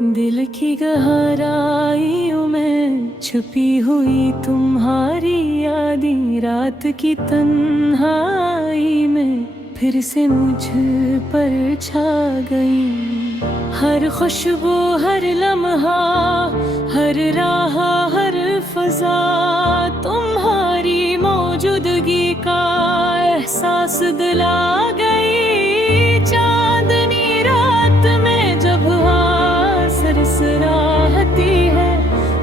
दिल की गहराइयों में छुपी हुई तुम्हारी यादें, रात की तन्हाई में फिर से मुझ पर छा गई। हर खुशबू, हर लम्हा, हर राह, हर फजा, तुम्हारी मौजूदगी का एहसास दिला गई। चांदनी रात में जब सरसराहती है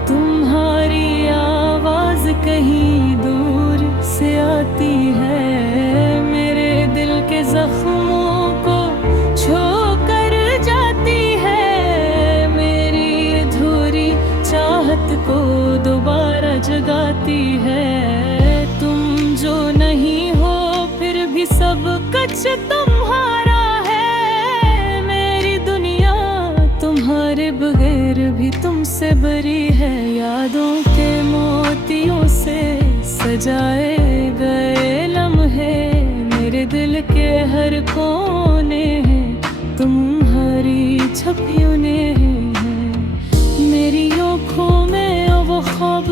तुम्हारी आवाज, कहीं दूर से आती है, मेरे दिल के जख्मों को छू कर जाती है, मेरी अधूरी चाहत को दोबारा जगाती है। तुम जो नहीं हो फिर भी सब कुछ तुम्हारा है, मेरी दुनिया तुम्हारे बगैर भी तुमसे बरी है। यादों के मोतियों से सजाए गए लम्हे मेरे दिल के हर कोने हैं, तुम्हारी छवियों ने हैं। मेरी आँखों में वो ख्वाब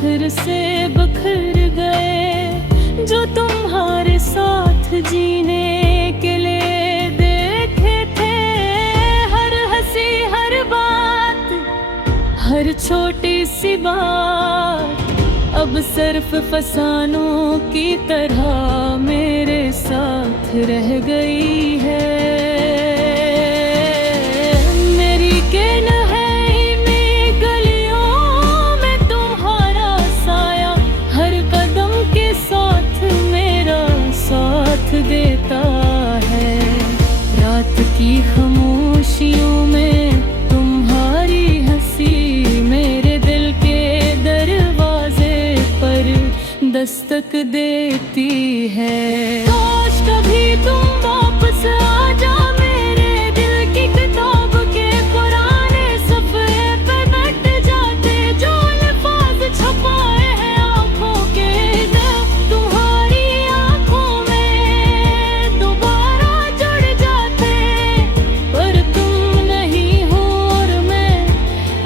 फिर से बिखर गए, जो तुम्हारे साथ जीने के लिए देखे थे। हर हंसी, हर बात, हर छोटी सी बात अब सिर्फ फसानों की तरह मेरे साथ रह गई है। मेरी कन्हई में गलियों में तुम्हारा साया हर कदम के साथ मेरा साथ देता है। रात की खामोशियों में तुम्हारी हंसी मेरे दिल के दरवाजे पर दस्तक देती है। काश कभी तुम वापस आ जा, मेरे दिल की किताब के पुराने सफ़े पे बैठ जाते, जो अल्फाज छुपाए हैं आँखों के इधर, तुम्हारी आँखों में दोबारा जुड़ जाते। पर तुम नहीं हो और मैं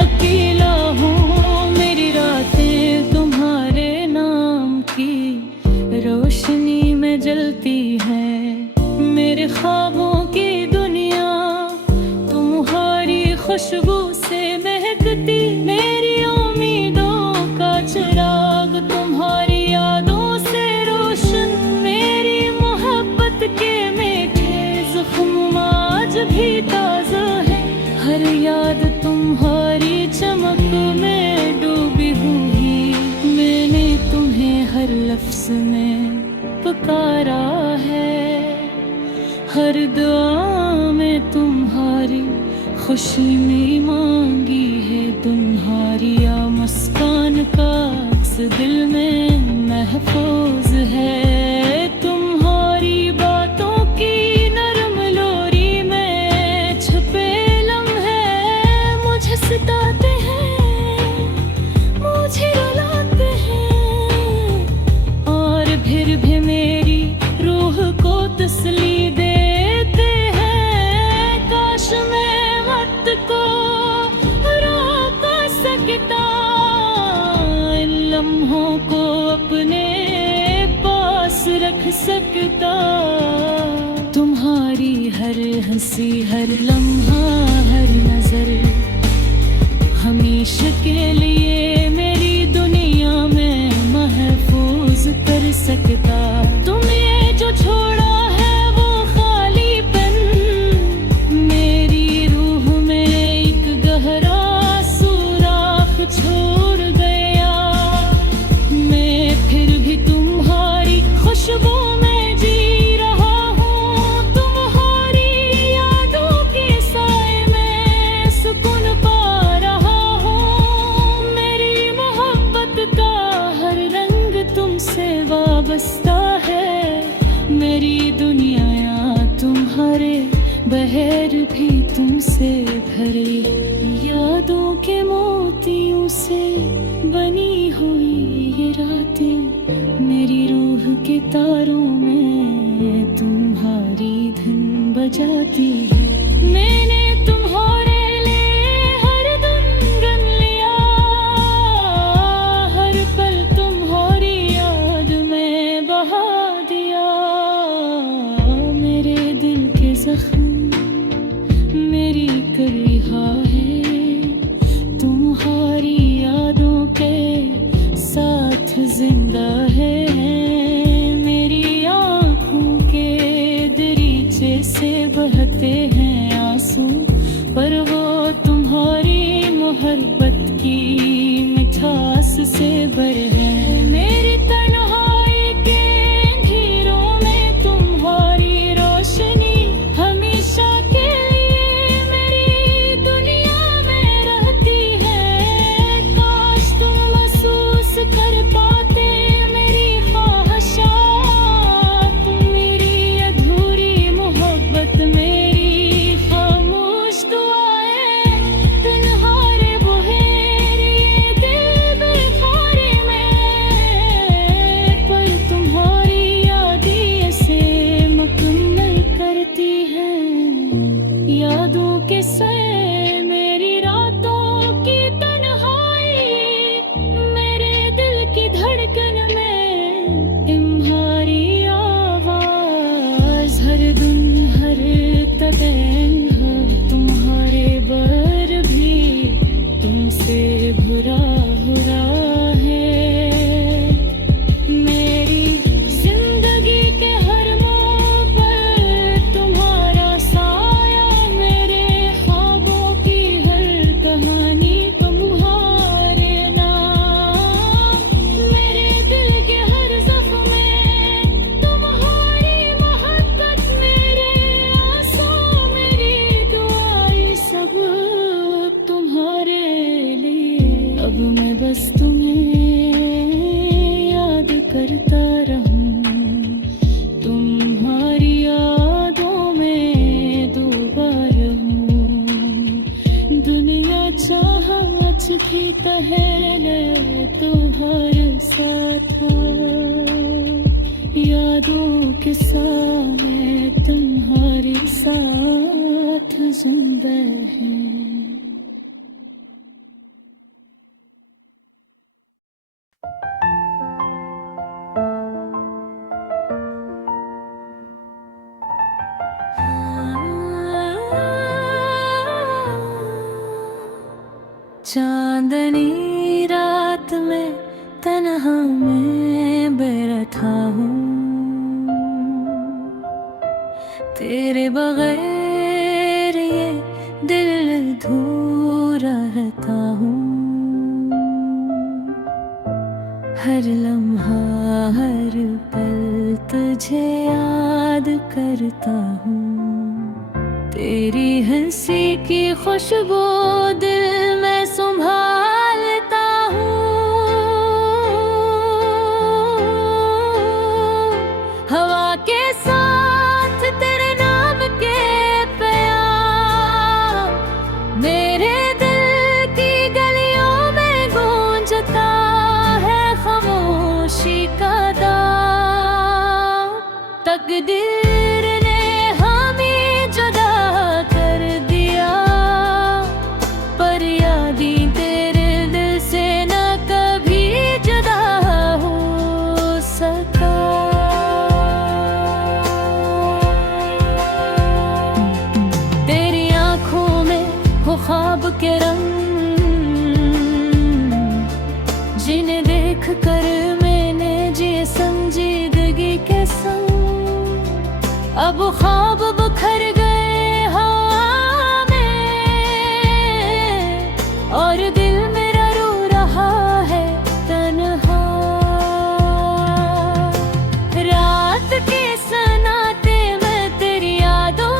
अकेला हूँ, मेरी रातें तुम्हारे नाम की रोशनी में जलती हैं। मेरे ख्वाबों की दुनिया तुम्हारी खुशबू से महकती, मेरी उम्मीदों का चिराग तुम्हारी यादों से रोशन, मेरी मोहब्बत के मीठे ज़ख्म आज भी ताज़ा है। हर याद तुम्हारी चमक में डूबी हुई, मैंने तुम्हें हर लफ्ज़ में पुकारा है। हर दुआ में तुम्हारी खुशी मेरी मांगी है, तुम्हारी मुस्कान का अक्स दिल में महफूज है। तुम्हारी बातों की नरम लोरी में छुपे लम्हे मुझे सताते हैं, मुझे रुलाते हैं, और फिर भी मेरी रूह को तसल्ली देते हैं। काश मैं वक्त को रोक सकता, इन लम्हों को अपने पास रख सकता। तुम्हारी हर हंसी, हर लम्हा, हर नजर हमेशा के लिए मेरी दुनिया में महफूज कर सकता। तुमने जो छोड़ा है वो खालीपन मेरी रूह में एक गहरा सुराख छोड़ गया। मैं फिर भी तुम्हारी खुशबू में जी रहा हूँ, तुम्हारी यादों के साए में सुकून पा रहा हूँ। मेरी मोहब्बत का हर रंग तुमसे वाबस्ता है, मेरी दुनिया तुम्हारे बहर भी तुमसे भरी, यादों के मोतियों से बनी हुई ये रातें मेरी रूह के तारों में तुम्हारी धुन बजाती है। मैंने तुम्हारे लिए मोहब्बत की मिठास से बर है। मेरी तन्हाई के अंधेरों में तुम्हारी रोशनी हमेशा के लिए मेरी दुनिया में रहती है। काश तुम महसूस कर पाते मेरी ख्वाहिशात, मेरी अधूरी मोहब्बत, मेरी खामोश दुआएं, तन्हारे बुहेरे दिल बेखारे में, पर तुम्हारी यादें ऐसे मुकम्मल करती हैं। यादों के साए मेरी रातों की तन्हाई, मेरे दिल की धड़कन में तुम्हारी आवाज, हर धुन हर तगैन तुम्हारे बर भी तुमसे भुरा हो रहा है। मेरी जिंदगी के हर मोड़ पर तुम्हारा साया, मेरे ख्वाबों की हर कहानी तुम्हारे नाम, मेरे दिल के हर ज़ख्म में तुम्हारी मोहब्बत, मेरे आंसू मेरी दुआएं सब तुम्हारे लिए। अब मैं बस तुम्हें याद करता रहूं, तुम्हारी यादों में डूबा रहूं। दुनिया चाहा भी पहले तो हर साथ, यादों के साथ मैं तुम्हारे साथ जिंदा है। चांदनी रात में तन्हा मैं बैठा हूँ, तेरे बगैर ये दिल अधूरा रहता हूँ। हर लम्हा हर पल तुझे याद करता हूँ, तेरी हंसी की खुशबू दिल में संभालता हूँ। हवा के साथ तेरे नाम के प्यार, मेरे दिल की गलियों में गूंजता है खामोशी का दाम। तकदीर ने हमें जुदा कर दिया, पर यादें तेरे दिल से न कभी जुदा हो सका। तेरी आंखों में हो ख्वाब के रंग, जिन्हें देख कर मैंने जिए संजीदगी के संग। अब ख्वाब बिखर गए हवा में, और दिल मेरा रो रहा है तन्हा। रात के सन्नाटे में तेरी यादों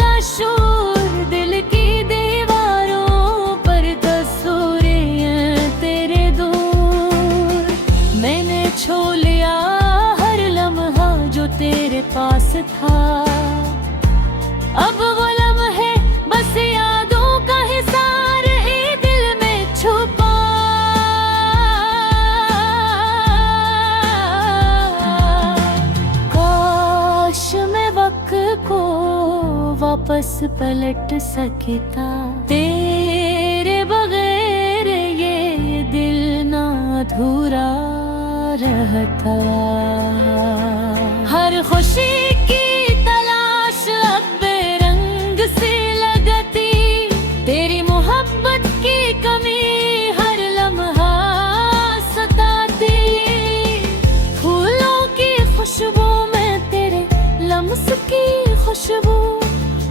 का शोर, दिल की दीवारों पर तस्वीरें हैं तेरे दूर। मैंने छू लिया हर लम्हा जो तेरे पास था, अब वो लम्हे बस यादों का हिसार ही दिल में छुपा। काश मैं वक्त को वापस पलट सकता, तेरे बगैर ये दिल ना अधूरा रहता। हर खुशी की तलाश अब बेरंग सी लगती, तेरी मोहब्बत की कमी हर लम्हा सताती। फूलों की खुशबू में तेरे लम्स की खुशबू,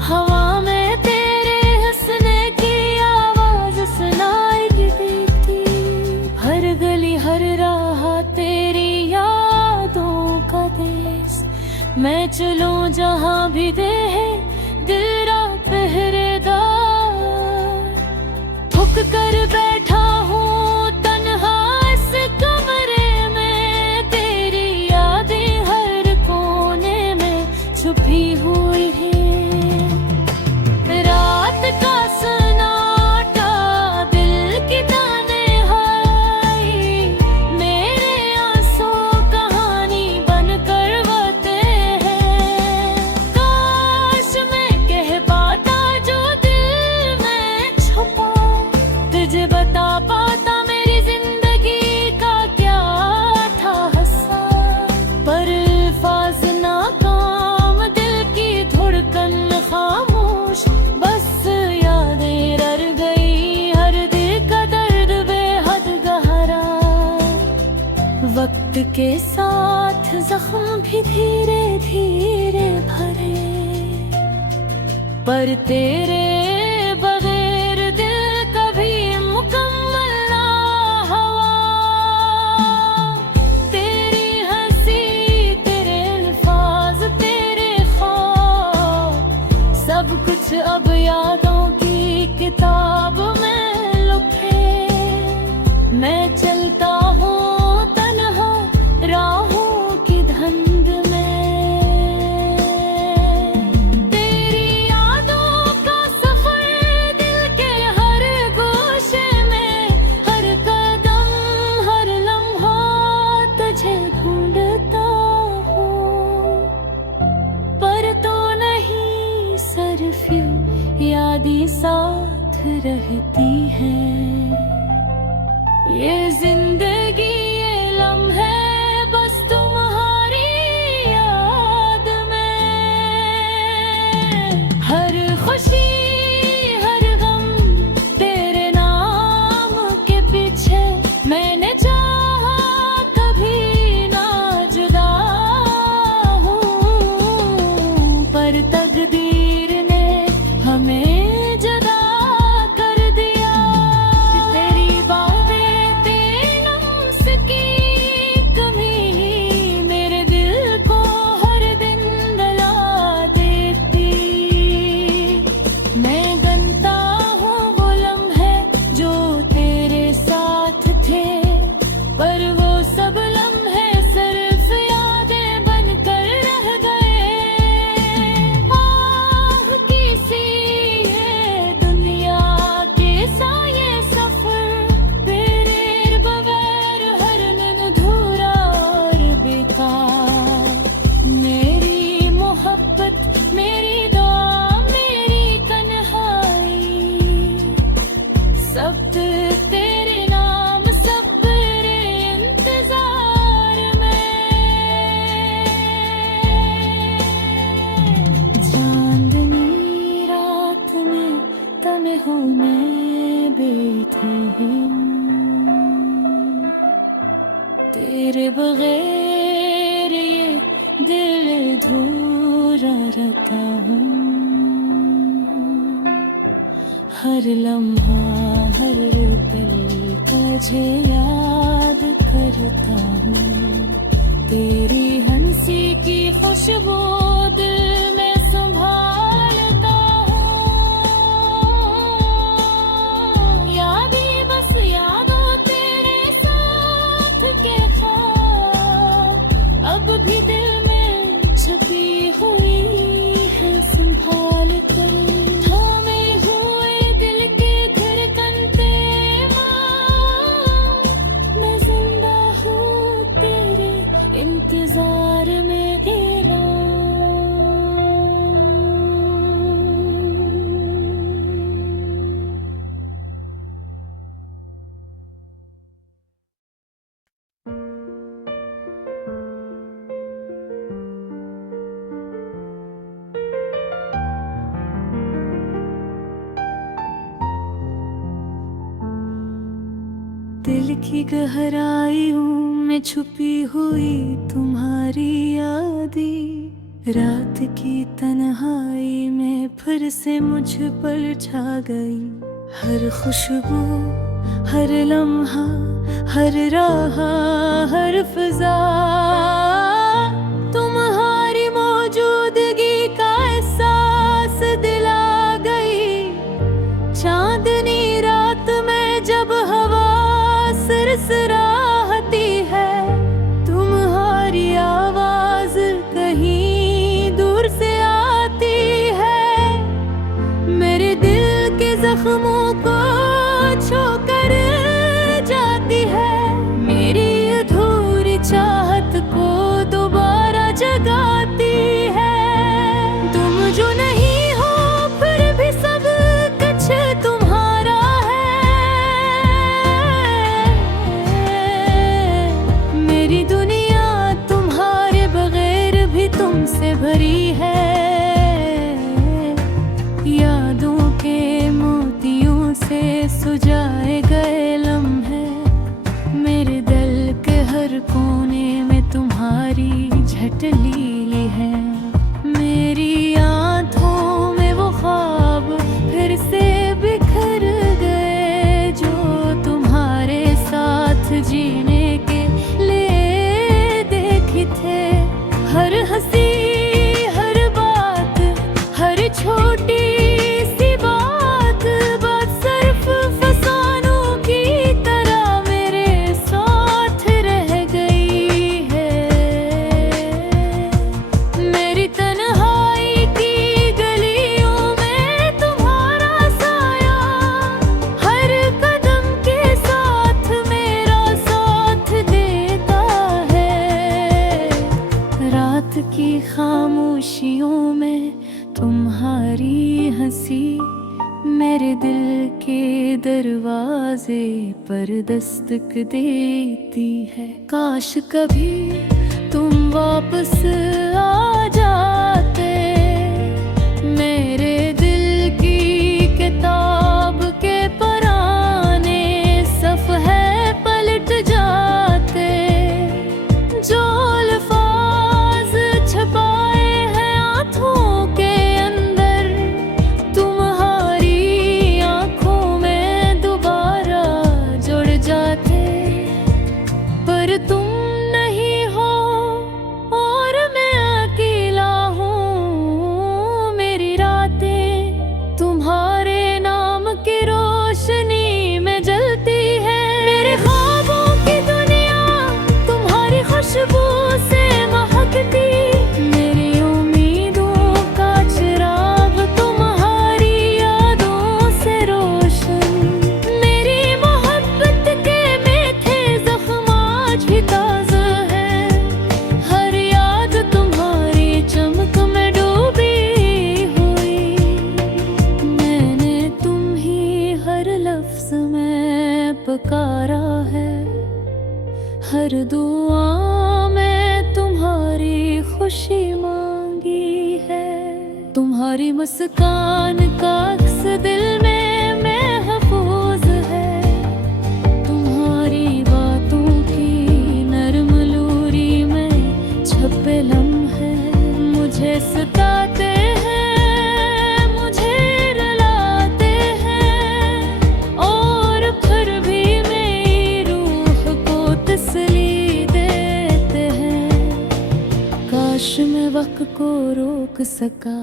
हवा में तेरे हंसने की आवाज सुना मैं चलूं जहां भी दे दिल रा पहरेदार। थक कर बैठा हूँ तन्हा इस कमरे में, तेरी यादें हर कोने में छुपी हुई है। रात का सन्नाटा दिल की तन्हाई, मेरे आंसू कहानी बन करवाते हैं। काश मैं कह पाता जो दिल में छुपा, तुझे बता पाता मेरी जिंदगी का क्या था हस्सा। पर अल्फाज नाकाम, दिल की धड़कन खामोश, बस यादें रह गई हर दिल का दर्द बेहद गहरा। वक्त के साथ जख्म भी धीरे धीरे भरे, पर तेरे बगैर दिल कभी मुकम्मल ना हुआ। तेरी हंसी, तेरे अल्फाज, तेरे ख्वाब, सब कुछ अब यादों की किताब में लिखे। मैं चलता हूँ तन्हा राहों की धुंध में, तेरी यादों का सफर दिल के हर गोशे में, हर कदम हर लम्हा तुझे ढूंढता हूँ। पर तो नहीं सिर्फ यादें साथ रहती हैं। ये जिंदगी ये लम्हे बस तुम्हारी याद में। हर खुशी हर गम तेरे नाम के पीछे, मैंने चाहा कभी ना जुदा हूँ, पर तकदीर ने हमें जुदा कर दिया। तेरी बातें तेरे लम्स की कमी, मेरे दिल को हर दिन गला देती। मैं गनता हूँ वो लम्हे जो तेरे साथ थे, पर वो सब लम्हे सिर्फ यादें बनकर रह गए। आह किसी है दुनिया के साये सफर, तेरे बगैर हर दिन अधूरा और बेकार। मेरी मोहब्बत, मेरी दुआ, मेरी तन्हाई, सब तेरे नाम, सब तेरे इंतजार में। चांदनी रात में तन्हे में बैठे हैं, तेरे बगैर ये दिल अधूरा रहता हूँ। हर लम्हा हर पल तुझे याद करता हूँ। तेरी हंसी की खुशबू दिल में संभालता हूँ। यादें बस यादों तेरे साथ के ख्वाब, अब भी दिल में छुपी हुई है संभाल कर। थामे हुए दिल के धड़कन पे मां, मैं जिंदा हूँ तेरे इंतजार में तेरा। दिल की गहराइयों में छुपी हुई तुम्हारी यादें, रात की तन्हाई में फिर से मुझ पर छा गई। हर खुशबू, हर लम्हा, हर राह, हर फिजा तुम्हारी भरी है। यादों के मोतियों से सुजाए गए लम्हे, मेरे दिल के हर कोने में तुम्हारी झटली है। मेरी आँखों में वो ख्वाब फिर से बिखर गए, जो तुम्हारे साथ जीने के लिए देखे थे। हर हंसी, हर बात, हर छोटी सी बात, बात सिर्फ फसानों की तरह मेरे साथ रह गई है। मेरी तन्हाई की गलियों में तुम्हारा साया, हर कदम के साथ मेरा साथ देता है। रात की खामोशियों में तुम्हारी हंसी मेरे दिल के दरवाजे पर दस्तक देती है। काश कभी तुम वापस आ जाते, मेरे दिल की किताब के पन्ने सफ़े पलट जाते। जो अल्फाज छुपाए हैं आँखों के अंदर, तुम्हारी आँखों में दोबारा जुड़ जाते। पर तुम नहीं हो और मैं अकेला हूँ। मेरी रातें तुम्हारे नाम की रोशनी में जलती है। मेरे ख्वाबों की दुनिया तुम्हारी खुशबू से महकती, मेरी उम्मीदों का चिराग तुम्हारी यादों से रोशन। मेरी मोहब्बत के मीठे जख्म आज भी ताज़ा है, हर याद तुम्हारी चमक में डूबी हुई। मैंने तुम ही हर लफ्ज़ में पुकारा है, हर दुआ में तुम्हारी खुशी मांगी है। तुम्हारी मुस्कान का अक्स दिल में महफूज है, तुम्हारी बातों की नरम लोरी में छपे लम्हे मुझे सताते हैं, मुझे रुलाते हैं, और फिर भी मेरी रूह को तसल्ली देते हैं। काश मैं वक्त को रोक सका,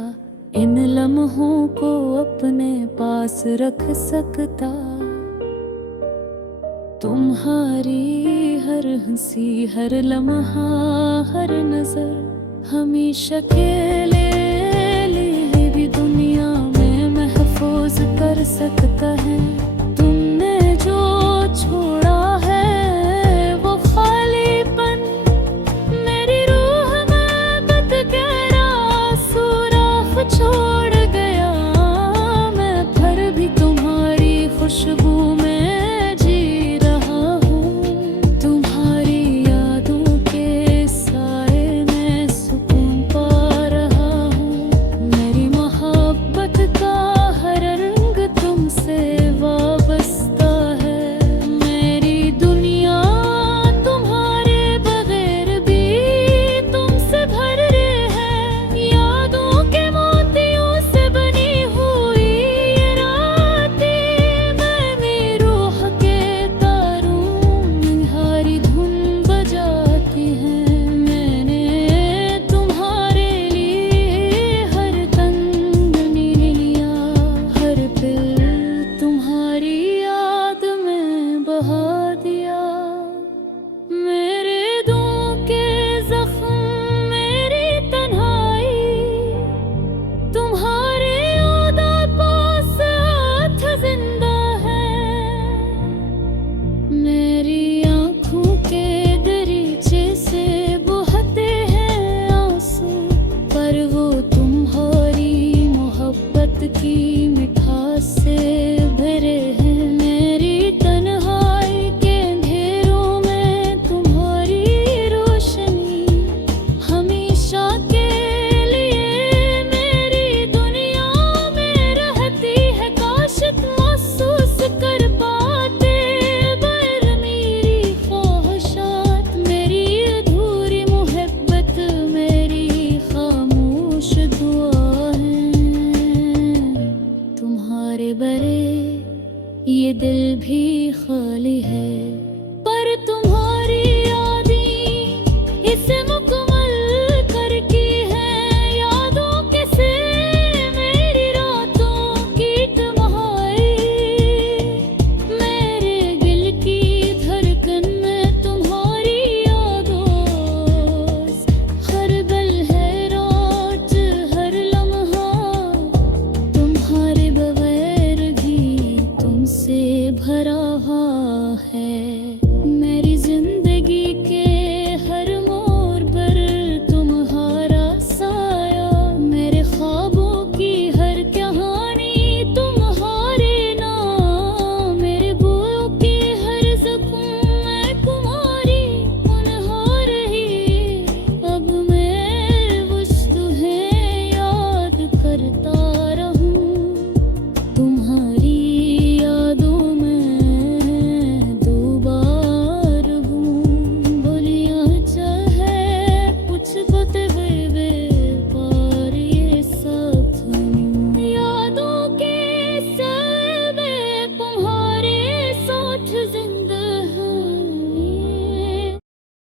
इन लम्हों को अपने पास रख सकता। तुम्हारी हर हंसी, हर लम्हा, हर नजर हमेशा के लिए भी दुनिया में महफूज कर सकता है। तुमने जो छोड़ा है वो खालीपन, मेरी रूह में बद गहरा सुराख छोड़ गया। मैं फिर भी तुम्हारी खुशबू में जी रहा हूँ। तुम्हारी यादों के साए में सुकून पा रहा हूँ। मेरी मोहब्बत का हर रंग तुमसे वाबस्ता है। मेरी दुनिया तुम्हारे बगैर भी तुमसे भर है। यादों के मोतियों से बनी हुई ये रातें, मेरी रूह के तारों में हारी धुन बजाती हैं। मैंने तुम्हारे लिए हर तंग नीलिया, हर दिल तुम्हारी याद में बहा दिया। मेरे दिल के जख्म, मेरी तन्हाई, तुम्हारे ओदा पास हाथ जिंदा है। मेरी आँखों के दरीचे से बहते हैं आंसू, पर वो तुम्हारी मोहब्बत की मिठास से भरे हैं। मेरी तन्हाई वाली है, पर तुम्हारी यादें इसे मुकम्मल करती है। यादों के से मेरी रातों की तन्हाई, मेरे दिल की धड़कन में तुम्हारी यादों, हर पल है रात हर लम्हा, तुम्हारे बगैर भी तुमसे भरा है।